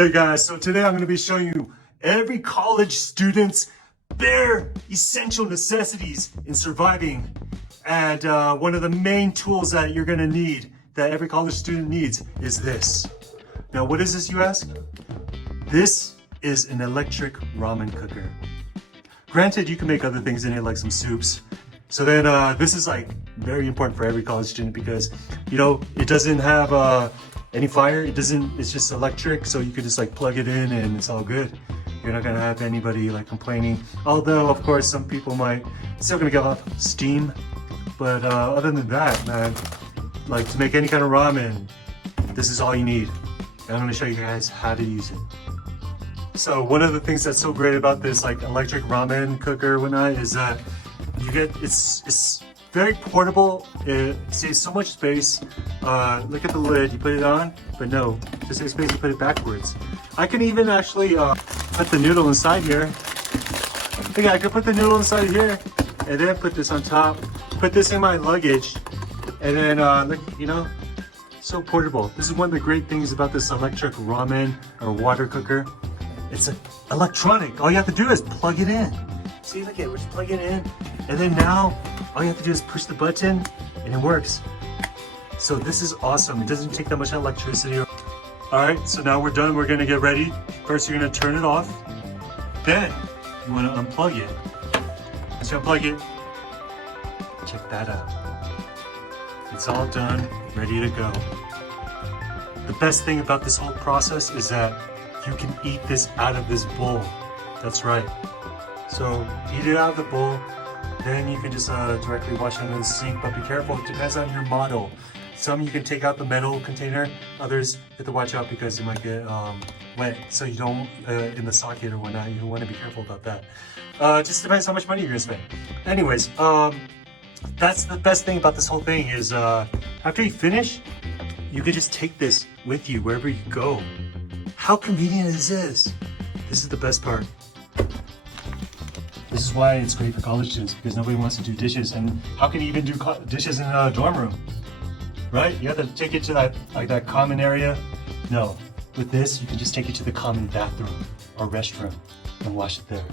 Hey guys, so today I'm going to be showing you every college student's bare essential necessities in surviving. And one of the main tools that you're going to need, that every college student needs, is this. Now what is this, you ask? This is an electric ramen cooker. Granted, you can make other things in it like some soups. So then this is like very important for every college student because, you know, it doesn't have any fire. It's just electric. So you could just like plug it in and it's all good. You're not gonna have anybody like complaining. Although of course some people might still gonna get off steam. But other than that, man, like to make any kind of ramen, this is all you need. And I'm gonna show you guys how to use it. So one of the things that's so great about this like electric ramen cooker and whatnot is that you get, it's very portable. It saves so much space. Look at the lid, you put it on, but no, to save space you put it backwards. I can even actually put the noodle inside here. Look, I could put the noodle inside here and then put this on top, put this in my luggage, and then look, you know, so portable. This is one of the great things about this electric ramen or water cooker. It's electronic. All you have to do is plug it in. See, look at it, we're just plugging it in. And then now, all you have to do is push the button and it works. So this is awesome. It doesn't take that much electricity. All right, so now we're done. We're gonna get ready. First, you're gonna turn it off. Then, you wanna unplug it. Once you unplug it, check that out. It's all done, ready to go. The best thing about this whole process is that you can eat this out of this bowl. That's right. So eat it out of the bowl, then you can just directly wash it in the sink, but be careful, it depends on your model. Some you can take out the metal container, others you have to watch out because it might get wet, so you don't, in the socket or whatnot, you want to be careful about that. Just depends how much money you're gonna spend. Anyways, that's the best thing about this whole thing is after you finish, you can just take this with you wherever you go. How convenient is this? This is the best part. This is why it's great for college students, because nobody wants to do dishes. And how can you even do dishes in a dorm room? Right? You have to take it to that common area. No, with this, you can just take it to the common bathroom or restroom and wash it there.